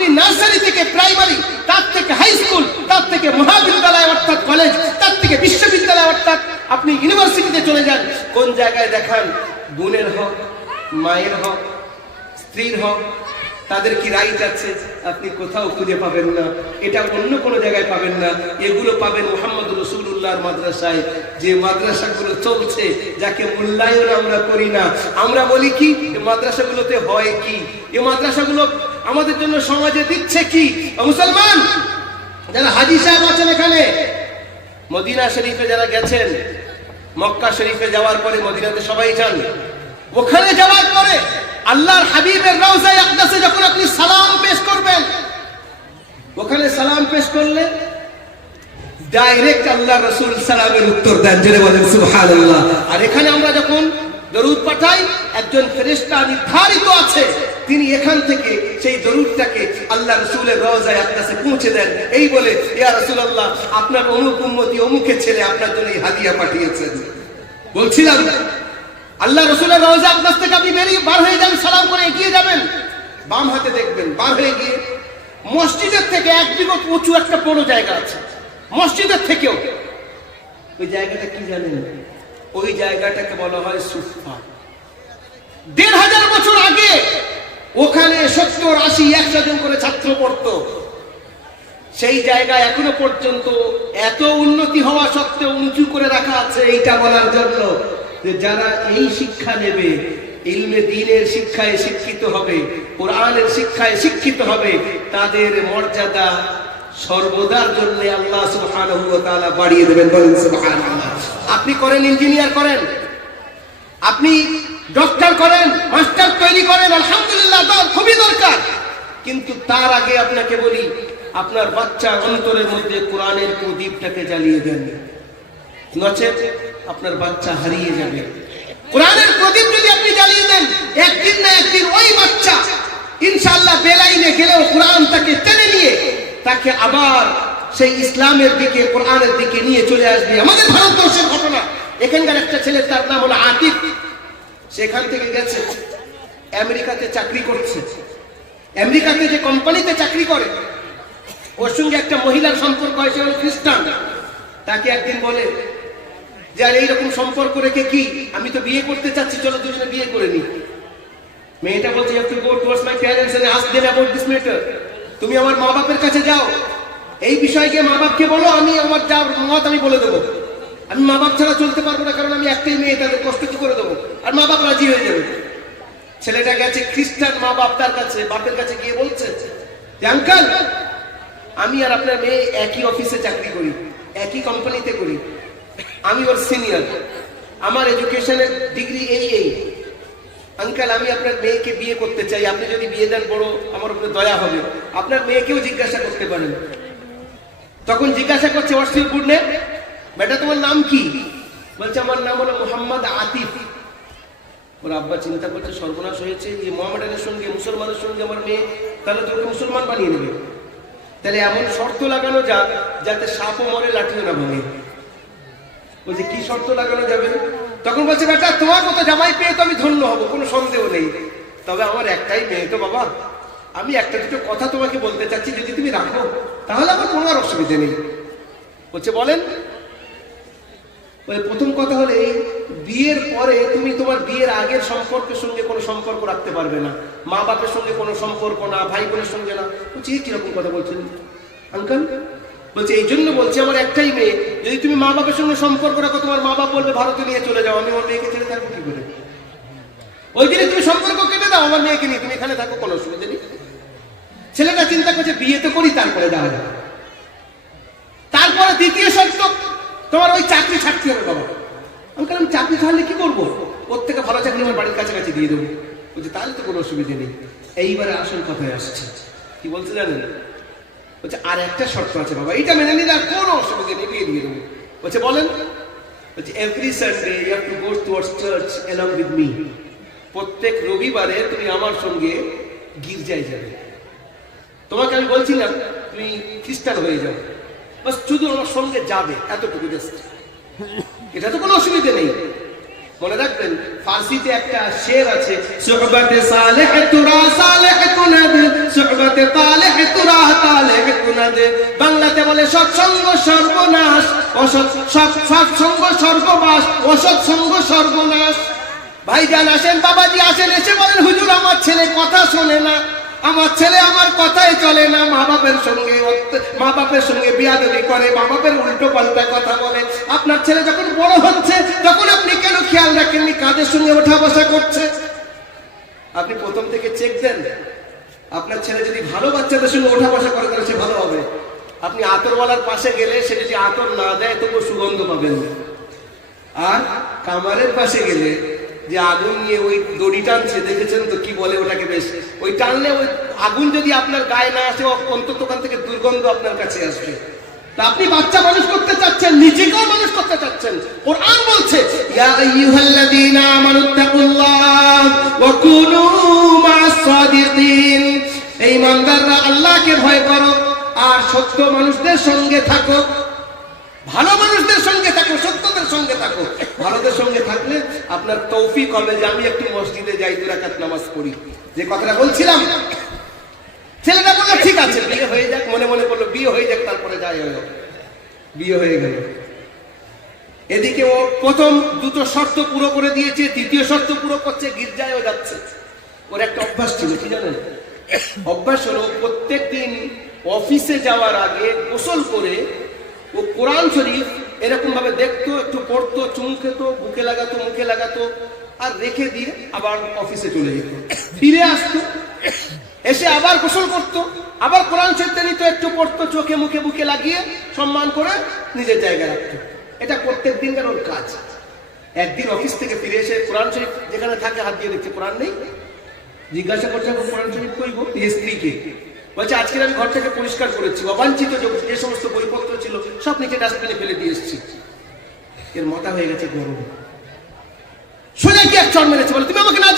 আপনি নার্সারি থেকে প্রাইমারি, তার থেকে হাই স্কুল, তার থেকে মহাবিদ্যালয় অর্থাৎ কলেজ, তার থেকে বিশ্ববিদ্যালয় অর্থাৎ আপনি ইউনিভার্সিটিতে চলে যান, কোন জায়গায় দেখান বোনের হক, মায়ের হক, স্ত্রীর হক, তাদের কি রাইট আছে, আপনি কোথাও খুঁজে পাবেন না। এটা অন্য কোনো জায়গায় পাবেন না। এগুলো পাবেন মুহাম্মদ রাসূলুল্লাহর মাদ্রাসায়। যে মাদ্রাসাগুলো চলছে, যাকে মূল্যায়ন আমরা করি না, আমরা বলি কি এই মাদ্রাসাগুলোতে হয় কি, এই মাদ্রাসাগুলো আমাদের জন্য সমাজে দিচ্ছে কি। মুসলমান যারা হাজী সাহেব আছেন এখানে, মদিনা শরীফে যারা গেছেন, মক্কা শরীফে যাওয়ার পরে মদিনাতে সবাই যান, ওখানে যাওয়ার পরে আল্লাহর হাবিবের রওজায়ে আকদাসে যখন আপনি সালাম পেশ করবেন, ওখানে সালাম পেশ করলে ডাইরেক্ট আল্লাহ রাসূল সালামের উত্তর দেন, জেনে বলেন সুবহানাল্লাহ। আর এখানে আমরা যখন দরুদ পাঠাই, একজন ফেরেশতা নির্ধারিত আছে, তিনি এখান থেকে সেই দরুদটাকে আল্লাহ রাসূলের রওজায়ে আকদাসে পৌঁছে দেন, এই বলে ইয়া রাসূলুল্লাহ আপনার অমুক উম্মতি অমুকের ছেলে আপনার জন্য এই হাদিয়া পাঠিয়েছেন। বলছিলাম আল্লাহ রাসূলের রওজায়ে আকদাস থেকে আপনি বেরিয়ে বার হয়ে যান, সালাম করে এগিয়ে যাবেন, বাম হাতে দেখবেন বার হয়ে গিয়ে মসজিদের থেকে এক বিঘত উঁচু একটা বড় জায়গা আছে, মসজিদের থেকেও। ওই জায়গাটা কি জানেন? ওই জায়গাটাকে বলা হয় সুফা। ১৫০০ বছর আগে ওখানে ৭০, ৮০, ১০০ জন করে ছাত্র পড়তো। সেই জায়গায় এখনো পর্যন্ত এত উন্নতি হওয়া সত্ত্বেও উঁচু করে রাখা আছে, এইটা বলার জন্য যে যারা এই শিক্ষা নেবে, ইলমে দ্বীনের শিক্ষায় শিক্ষিত হবে, কোরআনের শিক্ষায় শিক্ষিত হবে, তাদের মর্যাদা সর্বদার জন্য আল্লাহ সুবহানাহু ওয়া তাআলা বাড়িয়ে দেবেন। বলেন সুবহানাল্লাহ। আপনি করেন ইঞ্জিনিয়ার করেন, আপনি ডক্টর করেন, মাস্টার তৈরি করেন, আলহামদুলিল্লাহ, খুবই দরকার। কিন্তু তার আগে আপনাকে বলি, আপনার বাচ্চা অন্তরের মধ্যে কোরআনের প্রদীপটাকে জ্বালিয়ে দেন, নচেত আপনার বাচ্চা হারিয়ে যাবে। কোরআনের প্রদীপ যদি আপনি জ্বালিয়ে দেন, একদিন না একদিন ওই বাচ্চা ইনশাআল্লাহ বেলাইনে গেলেও কোরআন তাকে টেনে নিয়ে তাকে আবার সেই ইসলামের দিকে, কোরআনের দিকে নিয়ে চলে আসবে। আমাদের ভারতবর্ষের ঘটনা, এখানকার একটা ছেলে, তার নাম হলো আতিফ, সেখান থেকে গেছে আমেরিকাতে চাকরি করছে। আমেরিকাতে যে কোম্পানিতে চাকরি করে, ওর সঙ্গে একটা মহিলার সম্পর্ক হয়, সে হলো খ্রিস্টান। তাকে একদিন বলে যে আর এইরকম সম্পর্ক রেখে কি, আমি তো বিয়ে করতে চাচ্ছি, চলো দুজনে বিয়ে করে নি। মেয়েটা বলছে, you have to go towards my parents and ask them about this matter. তুমি আমার মা বাপের কাছে যাও, এই বিষয়কে মা বাপকে বলো, আমি আমার যা মত আমি বলে দেবো। আমি মা বাপ ছাড়া চলতে পারবো না, কারণ আমি একটাই মেয়ে, তাদের কষ্ট কি করে দেবো। আর মা বাপ রাজি হয়ে যাবে। ছেলেটা গেছে খ্রিস্টান মা বাপ তার কাছে, বাপের কাছে গিয়ে বলছে যে আঙ্কেল, আমি আর আপনার মেয়ে একই অফিসে চাকরি করি, একই কোম্পানিতে করি, আমি ওর সিনিয়র, আমার এডুকেশনের ডিগ্রি এই। আঙ্কেল, আমি আপনার মেয়েকে বিয়ে করতে চাই, আপনি যদি বিয়ে দেন বড় আমার উপরে দয়া হবে। আপনার মেয়েকেও জিজ্ঞাসা করতে পারেন। তখন জিজ্ঞাসা করছে, হোয়াটস ইউর গুড নেম? বেটা তোমার নাম কি? বলছে আমার নাম হলো মোহাম্মদ আতিফ। ওর আব্বা চিন্তা করছে, সর্বনাশ হয়েছে, যে মোহাম্মদের সঙ্গে, মুসলমানের সঙ্গে আমার মেয়ে, তাহলে তোকে মুসলমান বানিয়ে নেবে। তাহলে এমন শর্ত লাগানো যাক যাতে সাপও মরে লাঠিও না ভাঙে। বলছে কি শর্ত লাগানো যাবে? তখন বলছে, বেটা তোমার মতো জামাই পেয়ে তো আমি ধন্য হব, কোনো সন্দেহ নেই, তবে আমার একটাই মেয়ে তো বাবা, আমি একটা দুটো কথা তোমাকে বলতে চাচ্ছি, যদি তুমি রাখো তাহলে আমার কোনো আর অসুবিধা নেই। বলছে বলেন। বলে প্রথম কথা হলে, বিয়ের পরে তুমি তোমার বিয়ের আগের সম্পর্কের সঙ্গে কোনো সম্পর্ক রাখতে পারবে না, মা বাপের সঙ্গে কোনো সম্পর্ক না, ভাই বোনের সঙ্গে না। বলছি কিরকম কথা বলছেন আঙ্কেল? বলছে এই জন্য বলছি, আমার একটাই মেয়ে, যদি তুমি মা বাপের সঙ্গে সম্পর্ক রাখো, তোমার মা বাপ বলবে ভারতে নিয়ে চলে যাও, আমি আমার মেয়েকে ছেড়ে থাকবো কি করে? ওই দিনে তুমি সম্পর্ক কেটে দাও, আমার মেয়েকে নিয়ে তুমি এখানে থাকো, কোনো অসুবিধা নেই। ছেলেটা চিন্তা করছে বিয়ে তো করি, তারপরে দেওয়া যাবে। তারপরে দ্বিতীয় শর্ত, তোমার ওই চাকরি ছাড়তে হবে বাবা। আমি বললাম চাকরি ছাড়লে কি করবো? ওর থেকে ভালো চাকরি আমার বাড়ির কাছাকাছি দিয়ে দেবো। বলছে তাহলে তো কোনো অসুবিধা নেই। এইবারে আসল কথায় আসছে, কি বলছে জানেন? বলছে আর একটা শর্ত আছে বাবা, এইটা মেনে নিলে আর কোনো অসুবিধা নেই, বিয়ে দিয়ে দেবো। বলছে বলেন। বলছে every Sunday you have to go towards church along with me. প্রত্যেক রবিবারে তুমি আমার সঙ্গে গির্জায় যাবে। তোমাকে আমি বলছি না তুমি খ্রিস্টান হয়ে যাও, বাস শুধু আমার সঙ্গে যাবে, এতটুকু জাস্ট, এটা তো কোনো অসুবিধা নেই। মনে রাখবেন, ফার্সিতে একটা শের আছে, সুহবতে সালেহ তুরা সালেহ কুনাদ, সুহবতে তালেহ তুরা তালেহ কুনাদ। বাংলাতে বলে সৎসঙ্গ সর্বনাশ, সৎসঙ্গ সর্বনাশ, অসৎসঙ্গ সর্বনাশ। ভাইজান আসেন, বাবাজি আসেন, এসে বলেন হুজুর আমার ছেলে কথা শোনে না, আমার ছেলে আমার কথাই চলে না, মা বাপের সঙ্গে বিয়াদবি করে, মা বাপের উল্টো পাল্টা কথা বলে। আপনার ছেলে যখন বড় হচ্ছে তখন আপনি কেন খেয়াল রাখেননি কাদের সঙ্গে ওঠা বসা করছে? আপনি প্রথম থেকে চেক দেন। আপনার ছেলে যদি ভালো বাচ্চাদের সঙ্গে ওঠা বসা করে তাহলে সে ভালো হবে। আপনি আতরওয়ালার পাশে গেলে সে যদি আতর না দেয় তবুও সুগন্ধ পাবেন। আর কামারের পাশে গেলে যে আগুন নিয়ে ওই দড়ি টানছে, দেখেছেন তো কি বলে ওটাকে, বেশ ওই টানলে ওই আগুন যদি আপনার গায়ে না আসে অন্তত ওখান থেকে দুর্গন্ধ আপনার কাছে আসবে। তা আপনি বাচ্চা মানুষ করতে চাচ্ছেন, নিজেকেও মানুষ করতে চাচ্ছেন। কোরআন বলছে ইয়া আইয়ুহাল্লাযীনা আমানুত্তাকুল্লাহ ওয়া কুনু মা'আস সাদিকিন, এই ইমানদাররা আল্লাহকে ভয় করো আর সত্য মানুষদের সঙ্গে থাকো। ভালো মানুষদের সঙ্গে থাকো, সত্যদের সঙ্গে থাকো। ভালোদের সঙ্গে থাকলে আপনার তৌফিক হবে যে আমি একটু মসজিদে যাই, 2 রাকাত নামাজ পড়ি। যে কথাটা বলছিলাম, ছেলেটা বললো ঠিক আছে বিয়ে হয়ে যাক, মনে মনে বললো বিয়ে হয়ে যাক, তারপরে যাই হলো। বিয়ে হয়ে গেল। এদিকে ও প্রথম 2টো শর্ত পুরো করে দিয়েছে, 3য় শর্ত পুরো করছে, গির্জায়ও যাচ্ছে। ওর একটা অভ্যাস ছিল, কি জানেন? অভ্যাস হলো প্রত্যেক দিন অফিসে যাওয়ার আগে গোসল করে ও কোরআন শরীফ এরকম ভাবে দেখতো, একটু পড়তো, চুমু খেতো, বুকে লাগাতো, মুখে লাগাতো, আর রেখে দিয়ে আবার অফিসে চলে যেত। ফিরে আসতো, এসে আবার গোসল করতো, আবার কোরআন শরীফটা নিত, একটু পড়তো, চোখে মুখে বুকে লাগিয়ে সম্মান করে নিজের জায়গায় রাখতো। এটা প্রত্যেক দিনকার ওর কাজ। একদিন অফিস থেকে ফিরে এসে কোরআন শরীফ যেখানে থাকে হাত দিয়ে দেখছে কোরআন নেই। জিজ্ঞাসা করছে কোরআন শরীফ কইব, স্ত্রীকে বলছে আজকের আমি ঘরটাকে পরিষ্কার করেছি, অবাঞ্ছিত যে সমস্ত বইপত্র ছিল সব নিচে ডাস্টবিনে ফেলে দিয়ে এসেছি। এর মাথা হয়ে গেছে গরম, শুনে কি এক চড় মেরেছে, বলে তুমি আমাকে না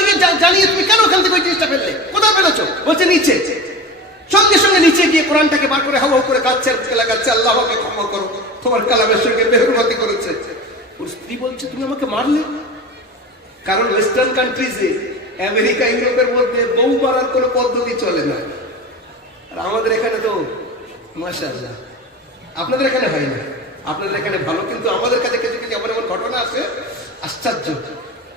জানিয়ে তুমি কেন ওখান থেকে ওই জিনিসটা ফেললে, কোথাও ফেলেছো? বলছে নিচে। সঙ্গে সঙ্গে নিচে গিয়ে কোরআনটাকে বার করে হাওয়া করে কাঁদছে, আর বুকে লাগাচ্ছে, আল্লাহকে ক্ষমা করো, তোমার কালামের সঙ্গে বেহুরমতি করেছে। ওর স্ত্রী বলছে তুমি আমাকে মারলে? কারণ ওয়েস্টার্ন কান্ট্রিজে, আমেরিকা ইউরোপের মধ্যে বউ মারার কোনো পদ্ধতি চলে না। আর আমাদের এখানে তো মাশাআল্লাহ, আপনাদের এখানে হয় না, আপনাদের এখানে ভালো, কিন্তু আমাদের কাছে কিছু কিছু এমন এমন ঘটনা আছে আশ্চর্য।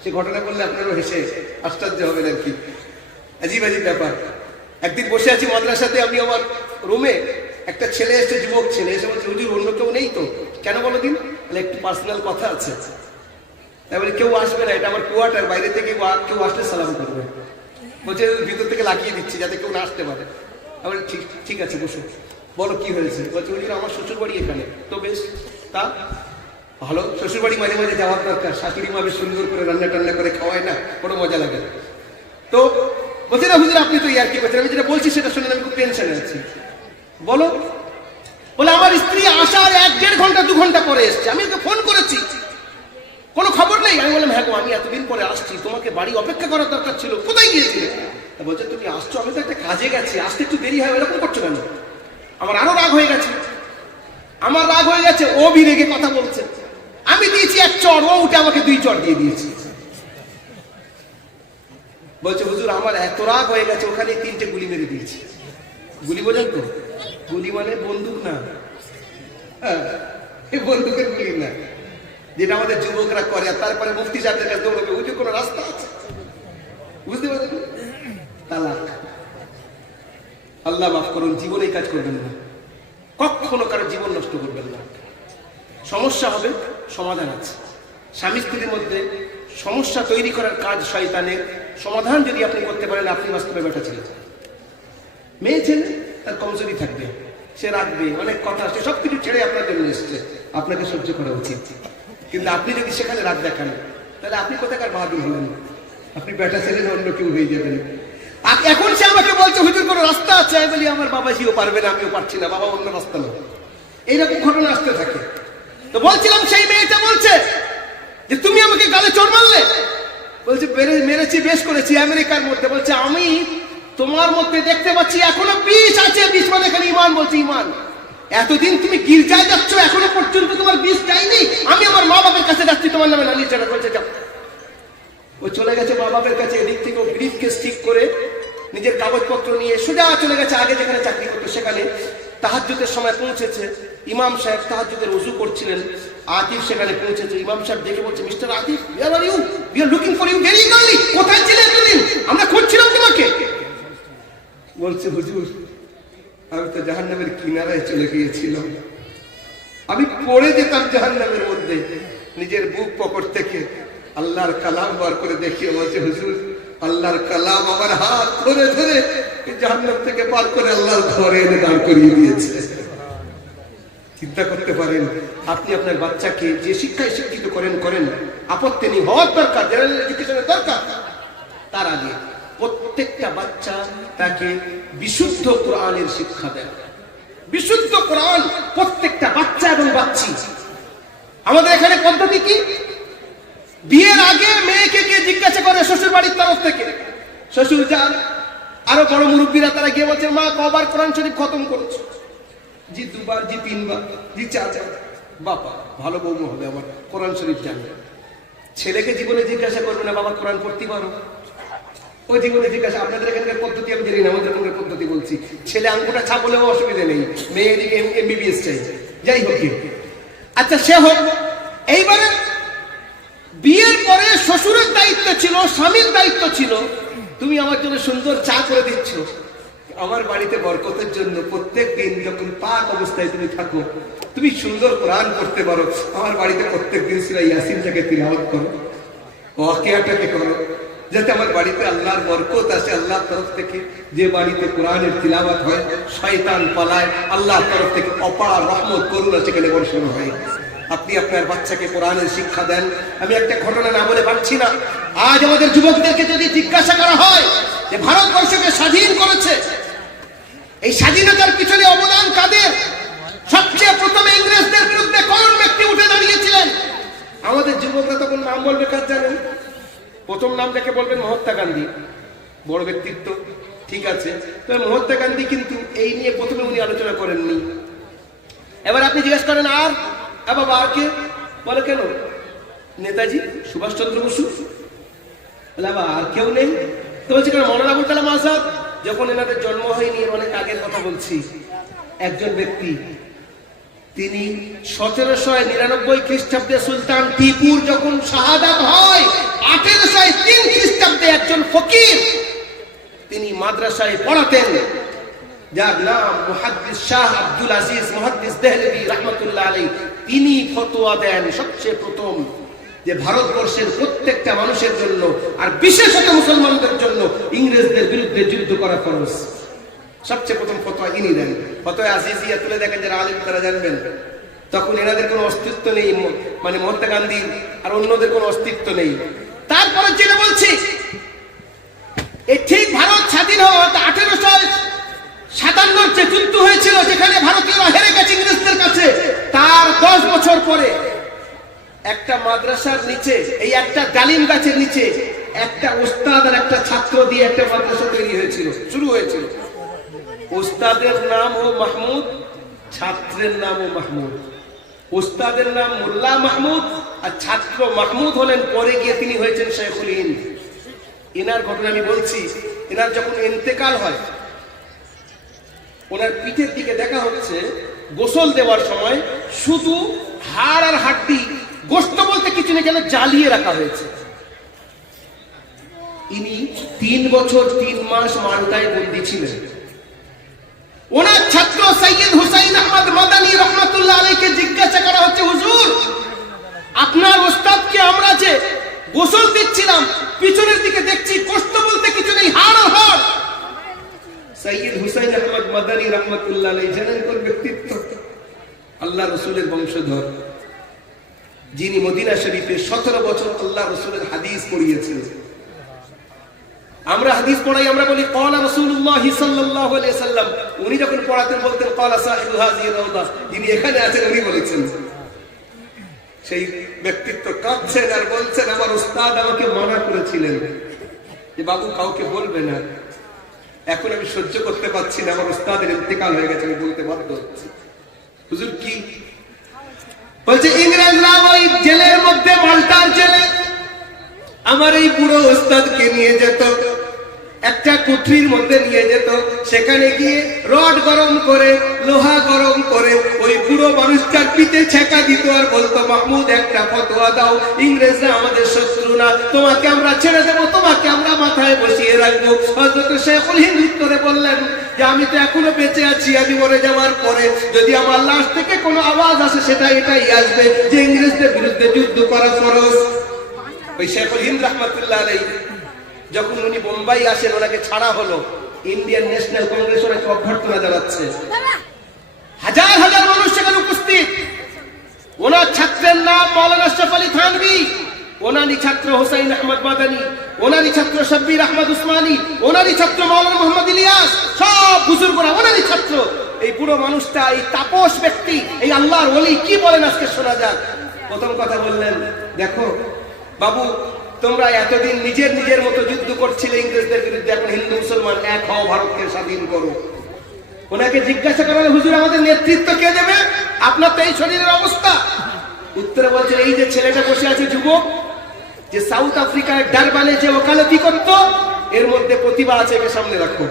সে ঘটনা বললে আপনারও হেসে আশ্চর্য হবেন আর কি, আজীব আজীব ব্যাপার। একদিন বসে আছি মাদ্রাসাতে, আমি আমার রুমে, একটা ছেলে এসে, যুবক ছেলে এসে বলছে হুজুর অন্য কেউ নেই তো? কেন বলো দিন? তাহলে একটু পার্সোনাল কথা আছে। তাই বলে কেউ আসবে না, এটা আমার কোয়ার্টার, বাইরে থেকে কেউ আসলে সালাম করবে। বলছে ভিতর থেকে লাগিয়ে দিচ্ছি যাতে কেউ না আসতে পারে। আমি ঠিক আছে বসো, বলো কি হয়েছে? বলছে হুজুর আমার শ্বশুর বাড়ি এখানে। তো বেশ, তা ভালো, শ্বশুর বাড়ি মাঝে মাঝে যাওয়ার দরকার, শাশুড়ি মা বেশ সুন্দর করে রান্না টান্না করে খাওয়ায় না, বড় মজা লাগে। তো বলছে না হুজুর আপনি তো ইয়ার্কি করছেন, আমি যেটা বলছি সেটা শুনে আমি খুব টেনশনে আছি। বলো। বলে আমার স্ত্রী আসার 1-1.5 ঘন্টা 2 ঘন্টা পরে এসছে, আমি ওকে ফোন করেছি, কোনো খবর নেই। আমি বললাম হ্যাঁ গো আমি এতদিন পরে আসছি, তোমাকে বাড়ি অপেক্ষা করার দরকার ছিল, কোথায় গিয়েছিলে? বলছে তুমি আসছো, আমি তো একটা কাজে গেছি, আসতে একটু দেরি হয়, এরকম করছো কেন? আমার আরো রাগ হয়ে গেছে, ও বিরেগে কথা বলছে। আমি দিয়েছি 1 চড়, ও উঠে আমাকে 2 চড় দিয়ে দিয়েছি। বলছে হুজুর আমার এত রাগ হয়ে গেছে, ওখানে 3টে গুলি মেরে দিয়েছি। গুলি বোঝেন তো? গুলি মানে বন্দুক না, বন্দুকের গুলি না, যেটা আমাদের যুবকরা করে। আর তারপরে মুফতি সাহেবের কাছে দৌড়বে, হুজুর কোনো রাস্তা আছে? বুঝতে পারেন? তালাক। আল্লাহ মাফ করুন, জীবনে এই কাজ করবেন না, কখনো কারো জীবন নষ্ট করবেন না। সমস্যা হবে, সমাধান আছে। স্বামী স্ত্রীর মধ্যে সমস্যা তৈরি করার কাজ শয়তানের, সমাধান যদি আপনি করতে পারেন আপনি বাস্তবে বেটা ছেলে। মেয়ে ছেলে তার কমজোরি থাকবে, সে রাখবে, অনেক কথা আছে, সবকিছু ছেড়ে আপনার জন্য এসছে, আপনাকে সহ্য করা উচিত। কিন্তু আপনি যদি সেখানে রাগ দেখান তাহলে আপনি কোথাকার বাহাদুর হলেন? আপনি বেটা ছেলে অন্য কেউ হয়ে যাবেন। এখন সে আমাকে বলছে হুজুর কোনো রাস্তা আছে, আমি বলি আমার বাবাজিও পারবে না, আমিও পারছি না, বাবা অন্য রাস্তা না। এইরকম ঘটনা আসতে থাকে। তো বলছিলাম সেই মেয়েটা বলছে যে তুমি আমাকে গালে চড় মারলে। বলছে মেরেছি, বেশ করেছি, আমেরিকার মধ্যে। বলছে আমি তোমার মধ্যে দেখতে পাচ্ছি এখনো বিষ আছে, বিষ মানে এখানে ইমান, বলছে ইমান। এতদিন তুমি গির্জায় যাচ্ছ, এখনো পর্যন্ত তোমার বিষ যায়নি, আমি আমার মা বাবার কাছে যাচ্ছি তোমার নামে নালিশ জানাতে। বলছে যাও, ও চলে গেছে মা বাপের কাছে, এদিক থেকে ও ব্রিফ কেস ঠিক করে নিজের কাগজপত্র নিয়ে সোজা চলে গেছে আগে যেখানে চাকরি করতো সেখানে। তাহাজ্জুদের সময় পৌঁছেছে, ইমাম সাহেব তাহাজ্জুদের ওযু করছিলেন, আতিফ সেখানে পৌঁছেছে। ইমাম সাহেব দেখে বলছে, mister Atif, where are you? We are looking for you very eagerly. কোথায় ছিলে এতদিন? আমরা খুঁজছিলাম তোমাকে। বলছে, হুজুর আমি তো জাহান্নামের কিনারায় চলে গিয়েছিলাম, আমি পড়ে যেতাম জাহান্নামের মধ্যে। নিজের বুক পকেট থেকে আল্লাহর কালাম বার করে দেখিয়ে বলছে, হুজুর আল্লাহর কালাম আমার হাত ধরে ধরে জাহান্নাম থেকে পার করে আল্লাহর ঘরে এনে দাঁড় করিয়ে দিয়েছে। চিন্তা করতে পারেন, আপনি আপনার বাচ্চাকে যে শিক্ষায় শিক্ষিত করেন, আপত্তি নেই, হওয়ার দরকার, জেনারেল এডুকেশনের দরকার। তার আগে প্রত্যেকটা বাচ্চা তাকে বিশুদ্ধ কোরআনের শিক্ষা দেন। বিশুদ্ধ কোরআন প্রত্যেকটা বাচ্চা এবং বাচ্চি। আমাদের এখানে পদ্ধতি কি? বিয়ের আগে মেয়েকে গিয়ে জিজ্ঞাসা করে শ্বশুর বাড়ির তরফ থেকে, শ্বশুর যান, আরো বড় মুরব্বীরা তারা গিয়ে বলছে, মা কবার কোরআন শরীফ খতম করেছো? জি 2 বার, জি 3 বার, জি 4 বার। বাবা ভালো বৌমা হবে আমার, কোরআন শরীফ জানে। ছেলেকে জীবনে জিজ্ঞাসা করবে না, বাবা কোরআন পড়তে পারো? ওই জীবনে জিজ্ঞাসা। আপনাদের এখানকার পদ্ধতি আমি জানি না, আমাদের এখানকার পদ্ধতি বলছি। ছেলে আঙ্গুটা ছাপলেও অসুবিধা নেই, মেয়ে এদিকে MBBS চাই, যাই হোক। আচ্ছা সে হোক। এইবারে বিয়ের পরে শ্বশুরের দায়িত্ব ছিল, স্বামীর দায়িত্ব ছিল, তুমি আমার জন্য সুন্দর চা করে দিচ্ছ, আমার বাড়িতে বরকতের জন্য প্রত্যেক দিন যখন পাক অবস্থায় তুমি থাকো, তুমি সুন্দর কোরআন পড়তে পারো, আমার বাড়িতে প্রত্যেক দিন সূরা ইয়াসিনটাকে তিলাওয়াত করো, ওয়াকিয়াটাকে করো, যাতে আমার বাড়িতে আল্লাহর বরকত আসে। আল্লাহর তরফ থেকে যে বাড়িতে কোরআনের তিলাওয়াত হয়, শয়তান পালায়, আল্লাহর তরফ থেকে অপার রহমত করুণা সেখানে বর্ষণ হয়। আপনি আপনার বাচ্চাকে কোরআনের শিক্ষা দেন। আমি একটা ঘটনা না বলে পারছি না। আজ আমাদের যুবকদেরকে যদি জিজ্ঞাসা করা হয় যে ভারতবর্ষকে স্বাধীন করেছে, এই স্বাধীনতার পিছনে অবদান কাদের? সবচেয়ে প্রথমে ইংরেজদের বিরুদ্ধে কোন ব্যক্তি উঠে দাঁড়িয়েছিলেন? আমাদের যুবকরা তখন নাম বলবে কার জানেন? প্রথম নামটাকে বলবেন মহাত্মা গান্ধী, বড় ব্যক্তিত্ব, ঠিক আছে। তবে মহাত্মা গান্ধী কিন্তু এই নিয়ে প্রথমে উনি আলোচনা করেননি। এবার আপনি জিজ্ঞেস করেন আর বাবা আর কে? বলে কেন? নেতাজি, সুভাষচন্দ্র বসু। বলে বাবা আর কেউ নেই? তো বলছে কেন? মৌলানা আবুল কালাম আজাদ। যখন এনাদের জন্ম হয়নি, এর অনেক আগের কথা বলছি, একজন ব্যক্তি, তিনি 1799 খ্রিস্টাব্দে সুলতান টিপুর যখন শাহাদাত হয়, 1803 খ্রিস্টাব্দে একজন ফকির তিনি মাদ্রাসায় পড়াতেন, যার নাম মুহাদ্দিস শাহ আব্দুল আজিজ মুহাদ্দিস দেহলভী রাহমাতুল্লাহ আলাইহি। তিনি ফতোয়া দেন সবচেয়ে প্রথম যে ভারতবর্ষের প্রত্যেকটা মানুষের জন্য, আর বিশেষত মুসলমানদের জন্য, ইংরেজদের বিরুদ্ধে যুদ্ধ করা ফরজ। সবচেয়ে প্রথম ফতোয়া ইনি দেন। ফতোয়া আজিজিয়া তুলে দেখেন যারা আলেম তারা জানবেন। তখন এনাদের কোনো অস্তিত্ব নেই, মানে মহাত্মা গান্ধী আর অন্যদের কোনো অস্তিত্ব নেই। তারপরে যেটা বলছি, এই ঠিক ভারত স্বাধীন হওয়া 1857 যে যুদ্ধ হয়েছিল, যেখানে ভারতীয়রা হেরে গেছে ইংরেজদের কাছে, তার 10 বছর পরে একটা মাদ্রাসার নিচে, এই একটা ডালিম গাছের নিচে, একটা ওস্তাদ আর একটা ছাত্র দিয়ে একটা মাদ্রাসা তৈরি হয়েছিল, শুরু হয়েছিল। ওস্তাদের নাম ও মাহমুদ, ছাত্রের নাম ও মাহমুদ। ওস্তাদের নাম মোল্লা মাহমুদ আর ছাত্র মাহমুদ হলেন পরে গিয়ে তিনি হয়েছেন শেখুল হিন্দ। এনার ঘটনা আমি বলছি। এনার যখন ইন্তেকাল হয়, ওনার পিঠের দিকে দেখা হচ্ছে গোসল দেওয়ার সময় শুধু হাড় আর হাড্ডি, গোশত বলতে কিছু নেই, যেন জ্বালিয়ে রাখা হয়েছে। ইনি 3 বছর 3 মাস মালটায় বন্দী ছিলেন। ওনার ছাত্র সৈয়দ হুসাইন আহমদ মাদানী রহমাতুল্লাহ আলাইহিকে জিজ্ঞাসা করা হচ্ছে, হুজুর আপনার ওস্তাদকে আমরা যে গোসল দিচ্ছিলাম, পিছনের দিকে দেখছি গোশত বলতে কিছু নেই, হাড় আর হাড়। সৈয়দ হুসাইন আহমদ মাদানী রহমাতুল্লাহ আলাইহি জানেন কোন ব্যক্তিত্ব? আল্লাহ রাসূলের বংশধর, যিনি মদিনা শরীফে 17 বছর আল্লাহ রাসূলের হাদিস পড়িয়েছেন। আমরা হাদিস পড়াই, আমরা বলি ক্বালা রাসূলুল্লাহ সাল্লাল্লাহু আলাইহি ওয়াসাল্লাম। উনি যখন পড়াতেন বলতেন ক্বালা সাহিবু হাযিহি রাউদা, যিনি এখানে আছেন উনি বলেছেন। সেই ব্যক্তিত্ব কাঁদছেন আর বলছেন, আমার উস্তাদ আমাকে মানা করেছিলেন যে বাবু কাউকে বলবে না, এখন আমি সহ্য করতে পারছি না, আমার উস্তাদের ইন্তেকাল হয়ে গেছে, আমি বলতে বাধ্য হচ্ছি। হুজুর কি বলছে? ইংরেজরা ওই জেলের মধ্যে, মাল্টার জেলে আমার এই বুড়ো ওস্তাদকে নিয়ে যেত, একটা কুঠরির মধ্যে নিয়ে যেত, সেখানে গিয়ে রড গরম করে, লোহা গরম করে ওই বুড়ো মানুষটার পিঠে ছেঁকা দিত আর বলতো, মাহমুদ একটা ফতোয়া দাও, ইংরেজরা আমাদের শত্রু না, তোমাকে আমরা ছেড়ে দেবো, তোমাকে আমরা মাথায় বসিয়ে রাখবো। হযরত শেখুল হিন্দ উত্তরে বললেন যে আমি তো এখনো বেঁচে আছি, আমি মরে যাওয়ার পরে যদি আমার লাশ থেকে কোনো আওয়াজ আসে সেটা এটাই আসবে যে ইংরেজদের বিরুদ্ধে যুদ্ধ করা ফরজ। ওই শেখুল হিন্দ রাহমাতুল্লাহ আলাইহি যখন উনি বোম্বাই আসেন, ওনাকে ছাড়া হলো, ইন্ডিয়ান ন্যাশনাল কংগ্রেস ওনাকে অভ্যর্থনা জানাচ্ছে, হাজার হাজার মানুষ সেখানে উপস্থিত। ওনার ছাত্রের নাম মাওলানা আশরাফ আলী থানভী, ওনারই ছাত্র হোসাইন আহমদ মাদানী, ওনারই ছাত্র শব্বির আহমদ উসমানী, ওনারই ছাত্র মাওলানা মোহাম্মদ ইলিয়াস, সব বুজুর্গরা ওনারই ছাত্র। এই পুরো মানুষটা, এই তাপস ব্যক্তি, এই আল্লাহর ওলি কি বলেন আজকে শোনা যাক। প্রথম কথা বললেন, দেখো বাবু, তোমরা এতদিন নিজের নিজের মতো যুদ্ধ করছিলে ইংরেজদের বিরুদ্ধে, এখন হিন্দু মুসলমান এক হও, ভারতকে স্বাধীন করো। ওনাকে জিজ্ঞাসা করা হলো, হুজুর আমাদের নেতৃত্ব কে দেবে, আপনার তো এই শরীরের অবস্থা। উত্তরে বলছেন, এই যে ছেলেটা বসে আছে যুবক, যে সাউথ আফ্রিকার ডারবানে যে ওকালতি করত, এর মধ্যে প্রতিভা আছে, একে সামনে রাখো।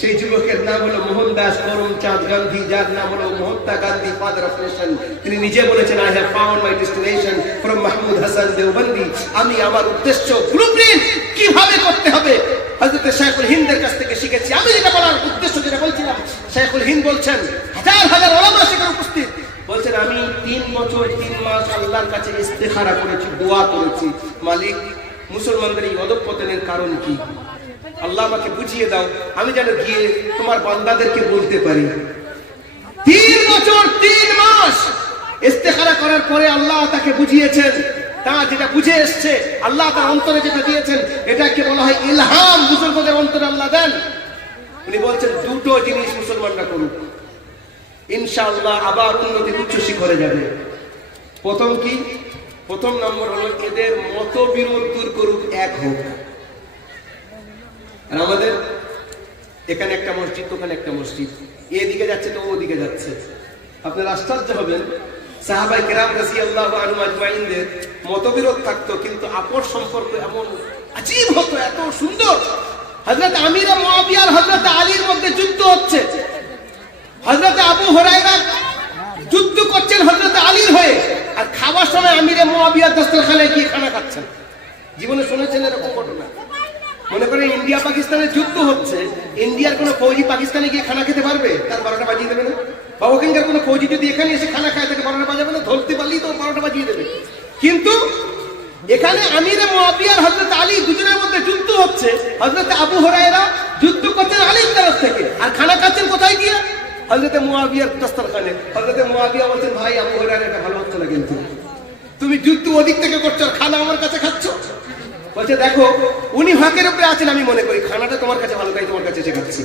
সেই যুবকের নাম হলো মোহনদাস করমচাঁদ গান্ধী, যার নাম হলো Mahatma Gandhi, father of nation. তিনি নিজে বলেছেন, I have found my destination from Mahmud Hasan Deobandi. আমি আমার উদ্দেশ্য, ব্লুপ্রিন্ট কিভাবে করতে হবে, হযরত শেখুল হিন্দের কাছ থেকে শিখেছি। আমি যেটা বলার উদ্দেশ্য, যেটা বলছিলাম, শেখুল হিন্দ বলছেন, হাজার হাজার ওলামা সেখানে উপস্থিত, বলছেন আমি 3 বছর 3 মাস আল্লাহর কাছে ইস্তেখারা করেছি, দোয়া করেছি, মালিক মুসলমানদের এই অধঃপতনের কারণ কি, আল্লাহ আমাকে বুঝিয়ে দাও, আমি যেন গিয়ে তোমার বান্দাদেরকে বলতে পারি। 3 বছর 3 মাস ইস্তেখারা করার পরে আল্লাহ তাকে বুঝিয়েছেন, তা যেটা বুঝে এসছে, আল্লাহ তার অন্তরে যেটা দিয়েছেন, এটাকে বলা হয় ইলহাম। মুসলমানদের অন্তরে আল্লাহ দেন। উনি বলছেন, দুটো জিনিস মুসলমানরা করুক, ইনশাআল্লাহ আবার উন্নতির উচ্চ শিখরে যাবে। প্রথম কি? প্রথম নম্বর হলো এদের মতবিরোধ দূর করুক, এক হোক। আর আমাদের এখানে একটা মসজিদ, ওখানে একটা মসজিদ, এদিকে যাচ্ছে তো ওদিকে যাচ্ছে। আপনারা আশ্চর্য হবেন, সাহাবায়ে কেরাম রাদিয়াল্লাহু আনহুম আজমাইনদের মতবিরোধ থাকতো, কিন্তু আপস সম্পর্ক এমন আজীব হতো, এত সুন্দর। হযরত আমিরে মুআবিয়া আর হযরত আলীর মধ্যে যুদ্ধ হচ্ছে, হযরত আবু হুরায়রা যুদ্ধ করছেন হযরত আলীর হয়ে, আর খাওয়ার সময় আমিরে মুআবিয়া দস্তরখানায় গিয়ে খানা খাচ্ছেন। জীবনে শুনেছেন এরকম ঘটনা? মনে করেন ইন্ডিয়া পাকিস্তানের যুদ্ধ হচ্ছে, ইন্ডিয়ার কোনো ফৌজি পাকিস্তানে গিয়ে খানা খেতে পারবে? তার 12টা বাজিয়ে দেবে না? বা ওখানকার কোনো ফৌজি যদি এখানে এসে খানা খায়, তাকে 12টা বাজাবে না? ধরতে পারলেই তো 12টা বাজিয়ে দেবে। কিন্তু এখানে আমিরে মুআবিয়া আর হযরত আলী দুজনের মধ্যে যুদ্ধ হচ্ছে, হযরত আবু হুরায়রা যুদ্ধ করছেন আলীর তরফ থেকে, আর খানা খাচ্ছেন কোথায় গিয়ে? হযরত মুআবিয়ার দস্তরখানে। হযরত মুআবিয়া বলছেন, ভাই আবু হুরায়রা, এটা ভালো হচ্ছে না, কিন্তু তুমি যুদ্ধ ওদিক থেকে করছো আর খানা আমার কাছে খাচ্ছ। বলছে, দেখো উনি হকের উপরে আছেন, আমি মনে করি খানাটা তোমার কাছে ভালো, তাই তোমার কাছে এসে খাচ্ছি।